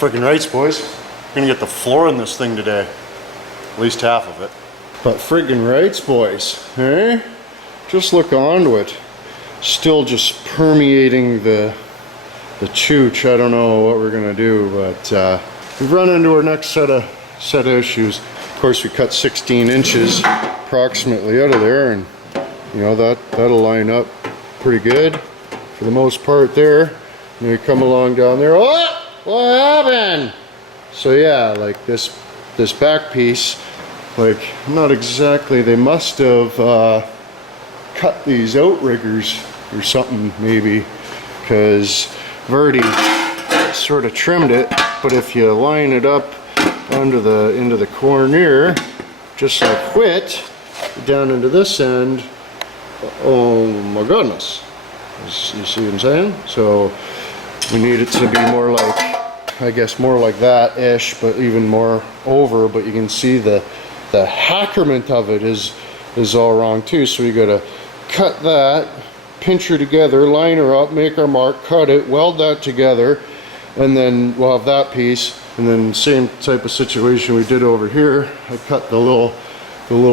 Friggin' rights, boys. We're gonna get the floor in this thing today. At least half of it. But friggin' rights, boys. Eh? Just look onto it. Still just permeating the chooch. I don't know what we're gonna do, but we've run into our next set of issues. Of course, we cut 16 inches approximately out of there, and you know that'll line up pretty good for the most part there. And we come along down there. What happened? So yeah, like this back piece, like not exactly. They must have cut these outriggers or something maybe, because I've already sort of trimmed it. But if you line it up into the corner, just like quit down into this end, oh my goodness, you see what I'm saying? So we need it to be more like, I guess more like that ish, but even more over. But you can see the hackerment of it is all wrong too. So we gotta cut that, pinch her together, line her up, make our mark, cut it, weld that together, and then we'll have that piece. And then same type of situation we did over here. I cut the little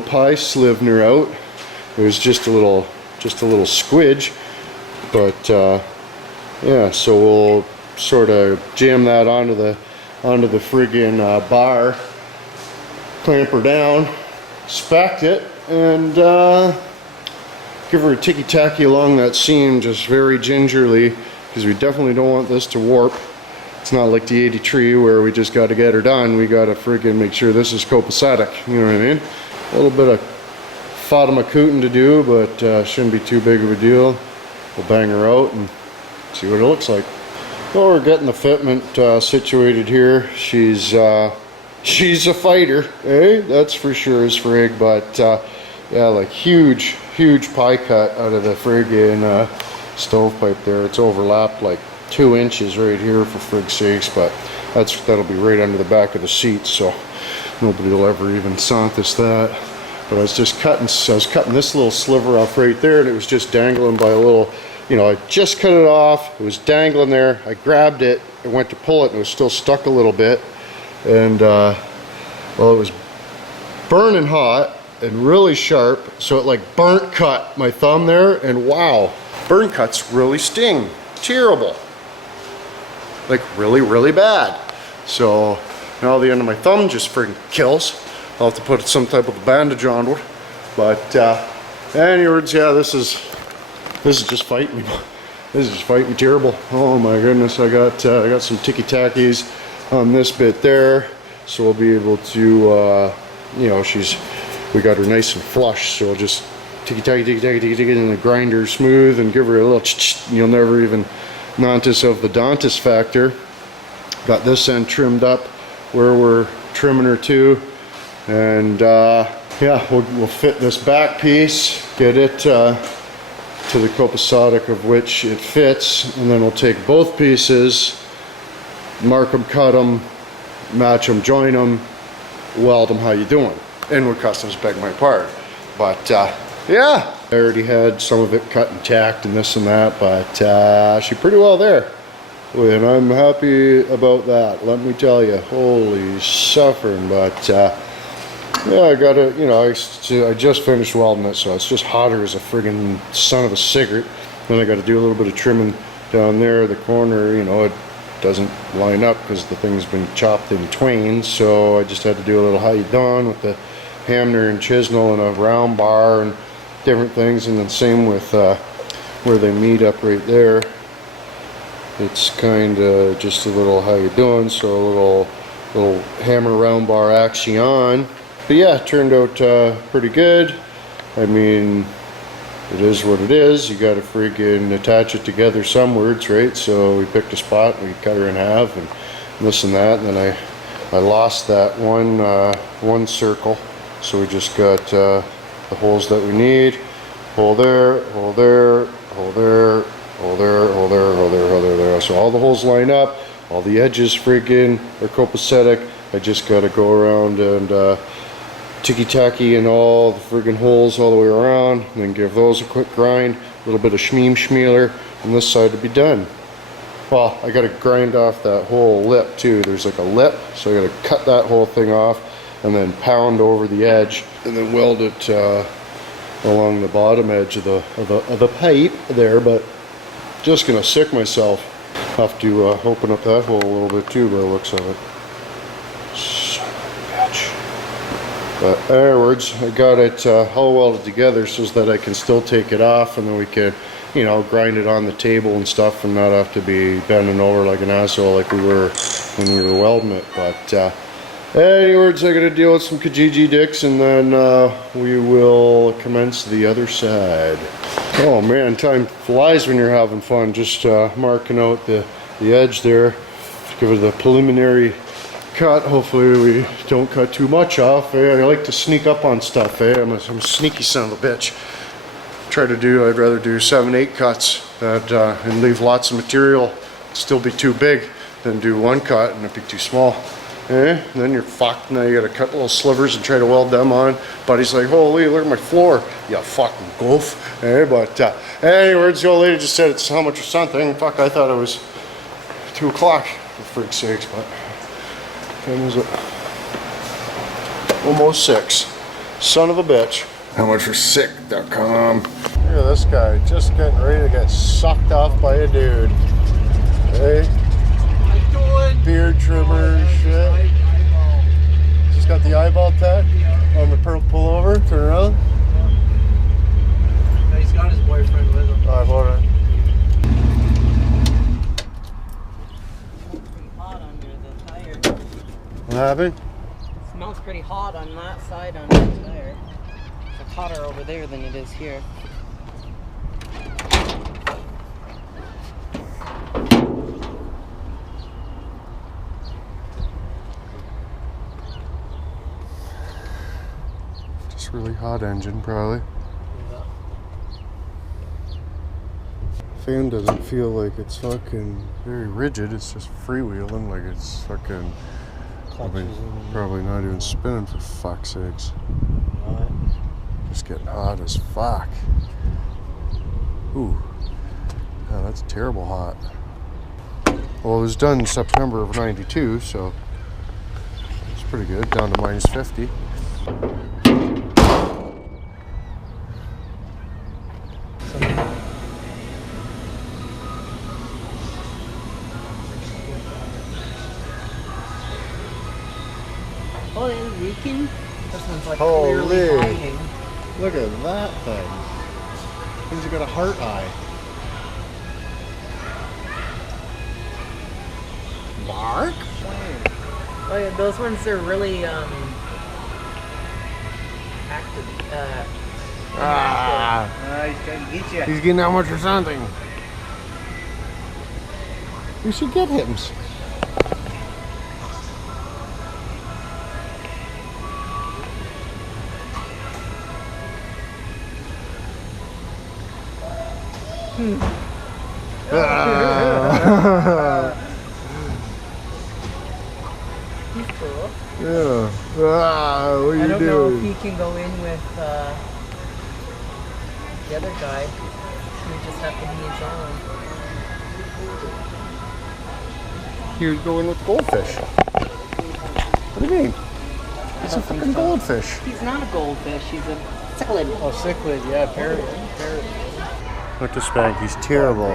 pie slivner out. It was just a little squidge, but yeah. So we'll sort of jam that onto the friggin' bar, clamp her down, spec it, and give her a ticky-tacky along that seam, just very gingerly, because we definitely don't want this to warp. It's not like the pt3 where we just got to get her done. We got to friggin' make sure this is copacetic. You know what I mean? A little bit of Fatima cooting to do, but shouldn't be too big of a deal. We'll bang her out and see what it looks like. Well, we're getting the fitment situated here. She's a fighter, eh? That's for sure as frig. But yeah, like huge pie cut out of the friggin' stovepipe there. It's overlapped like 2 inches right here for frig's sakes, but that'll be right under the back of the seat, so nobody will ever even this that. But I was cutting this little sliver off right there, and it was just dangling by a little, you know, I just cut it off, it was dangling there, I grabbed it, I went to pull it, and it was still stuck a little bit, and well, it was burning hot and really sharp, so it like burnt cut my thumb there, and wow, burn cuts really sting, terrible. Like really bad. So now the end of my thumb just freaking kills. I'll have to put some type of bandage on it. But anyways, yeah, this is just fighting me. This is just fighting terrible. Oh my goodness, I got some ticky tackies on this bit there, so we'll be able to you know, we got her nice and flush, so we'll just ticky tacky in the grinder smooth and give her a little you'll never even notice of the Dantis factor. Got this end trimmed up where we're trimming her to, and yeah, we'll fit this back piece, get it to the copacetic of which it fits, and then we'll take both pieces, mark them, cut them, match them, join them, weld them how you doing. Inwood Customs beg my pardon. But yeah, I already had some of it cut and tacked and this and that, but she's pretty well there, and I'm happy about that, let me tell you. Holy suffering. But yeah, I got it, you know, I just finished welding it, so it's just hotter as a friggin' son of a cigarette. Then I got to do a little bit of trimming down there, the corner, you know, it doesn't line up because the thing's been chopped in twain, so I just had to do a little how you done with the hammer and chisel and a round bar and different things. And then same with where they meet up right there, it's kind of just a little how you doing, so a little hammer round bar action. But yeah, it turned out pretty good. I mean, it is what it is. You got to freaking attach it together somewheres, right? So we picked a spot, we cut her in half and this and that, and then I lost that one circle, so we just got the holes that we need. Hole there, hole there, hole there, hole there, hole there, hole there, hole there. So all the holes line up, all the edges friggin' are copacetic. I just got to go around and ticky-tacky in all the friggin' holes all the way around, and then give those a quick grind, a little bit of schmealer, and this side to be done. Well, I gotta grind off that whole lip too. There's like a lip, so I gotta cut that whole thing off and then pound over the edge and then weld it along the bottom edge of the pipe there. But just gonna sick myself. Have to open up that hole a little bit too by the looks of it. Son of a bitch. But afterwards, I got it all welded together so that I can still take it off, and then we could, you know, grind it on the table and stuff and not have to be bending over like an asshole like we were when we were welding it. But anyways, I gotta deal with some Kijiji dicks, and then we will commence the other side. Oh man, time flies when you're having fun. Just marking out the edge there. Give it a preliminary cut. Hopefully we don't cut too much off. I like to sneak up on stuff. I'm a sneaky son of a bitch. I'd rather do 7-8 cuts and leave lots of material, still be too big, than do one cut and it'd be too small. And then you're fucked. Now you gotta cut little slivers and try to weld them on. Buddy's like, holy, look at my floor. You fucking goof. But anyways, the old lady just said it's how much or something. Fuck, I thought it was 2 o'clock, for freak's sakes, but when was it? Almost 6. Son of a bitch. How much for sick.com. Look at this guy, just getting ready to get sucked off by a dude. Hey. Beard trimmer shit. Just got the eyeball tat on the pullover. Turn around. No, he's got his boyfriend with him. Alright, hold on. It's pretty hot under the tire. What happened? It smells pretty hot on that side on the tire. It's hotter over there than it is here. Really hot engine, probably. Yeah. Fan doesn't feel like it's fucking very rigid. It's just freewheeling, like it's fucking probably not even spinning, for fuck's sakes. What? Just getting hot as fuck. Ooh, yeah, that's terrible hot. Well, it was done in September of '92, so it's pretty good. Down to minus 50. Oh, they're leaking? This one's like Holy. clearly hiding. Look at that thing. He's got a heart eye. Mark? Oh yeah, those ones are really active. He's trying to get you. He's getting that much or something. You should get him. He's cool. Yeah. What are you doing? I don't know if he can go in with the other guy. We just have to be his own. He was going with goldfish. What do you mean? He's a fucking goldfish. He's not a goldfish. He's a cichlid. Oh, cichlid, yeah, parrot. Look to Spank, he's terrible. You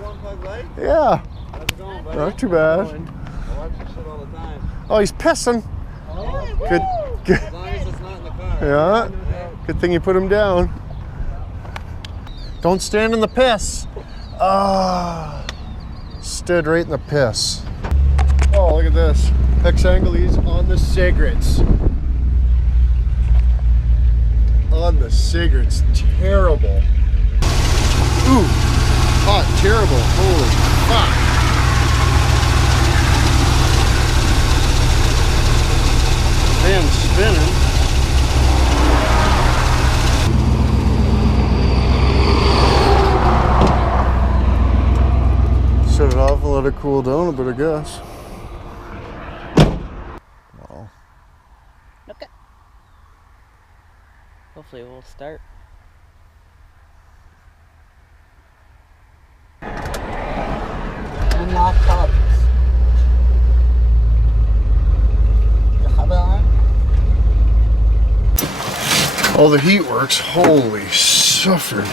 want Pug Light? Yeah, How's it going, buddy? not too bad. I watch your shit all the time. Oh, he's pissing. Oh, Good. as long as it's not in the car. Yeah, good thing you put him down. Don't stand in the piss. Ah, stood right in the piss. Oh, look at this. Hexangeles on the cigarettes. On the cigarettes. Terrible. Ooh, hot, terrible. Holy fuck. Man, spinning. Shut it off and let it cool down a bit, I guess. Wow. Okay. Hopefully it will start. all the heat works. Holy suffering.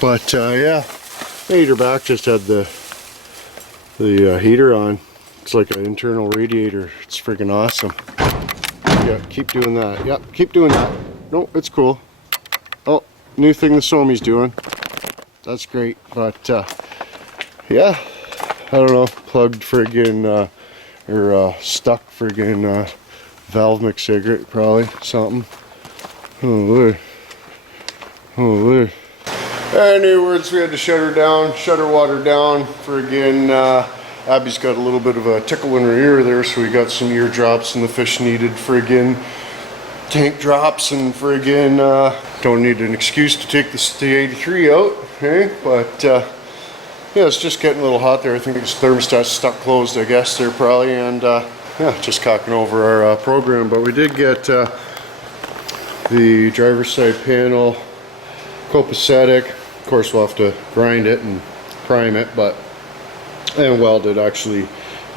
But yeah, heater back just had the heater on. It's like an internal radiator. It's freaking awesome. Yeah, keep doing that. Yep, keep doing that. No, it's cool. Oh, new thing the Somi's doing. That's great. But yeah, I don't know. Plugged friggin' or stuck friggin' valve mix cigarette, probably something. Holy, holy. Anyways, we had to shut her down, shut her water down. Friggin' Abby's got a little bit of a tickle in her ear there, so we got some ear drops, and the fish needed friggin' tank drops, and friggin' don't need an excuse to take the 83 out, okay? But yeah, it's just getting a little hot there. I think this thermostat's stuck closed, I guess, there probably, and yeah, just cocking over our program. But we did get the driver's side panel copacetic. Of course, we'll have to grind it and prime it, and weld it actually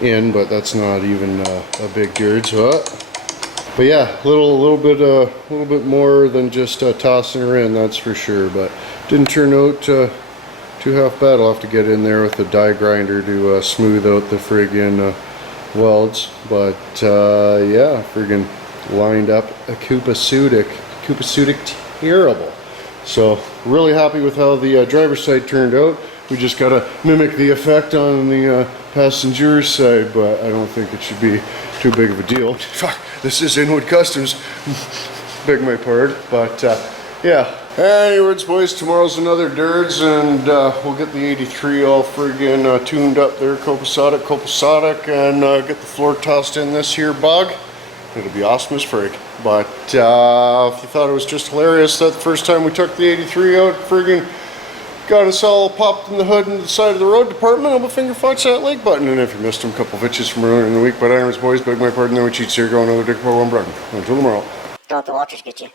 in, but that's not even a big dirge. But yeah, a little bit more than just tossing her in, that's for sure. But didn't turn out too half bad. I'll have to get in there with the die grinder to smooth out the friggin' welds. But yeah, friggin' lined up a Copacetic terrible. So really happy with how the driver's side turned out. We just gotta mimic the effect on the passenger side, but I don't think it should be too big of a deal. Fuck, this is Inwood Customs. Beg my pardon, but yeah. Anyways, boys, tomorrow's another dirge, and we'll get the 83 all friggin' tuned up there, copacetic, and get the floor tossed in this here bug. It'll be awesome as frig. But if you thought it was just hilarious that the first time we took the 83 out, friggin' got us all popped in the hood and the side of the road department, I'll finger fudge that like button. And if you missed them, a couple of itches from earlier in the week. But anyways, boys, beg my pardon, then we cheats here, go another dick for one brother. Until tomorrow. Don't let the watchers get you.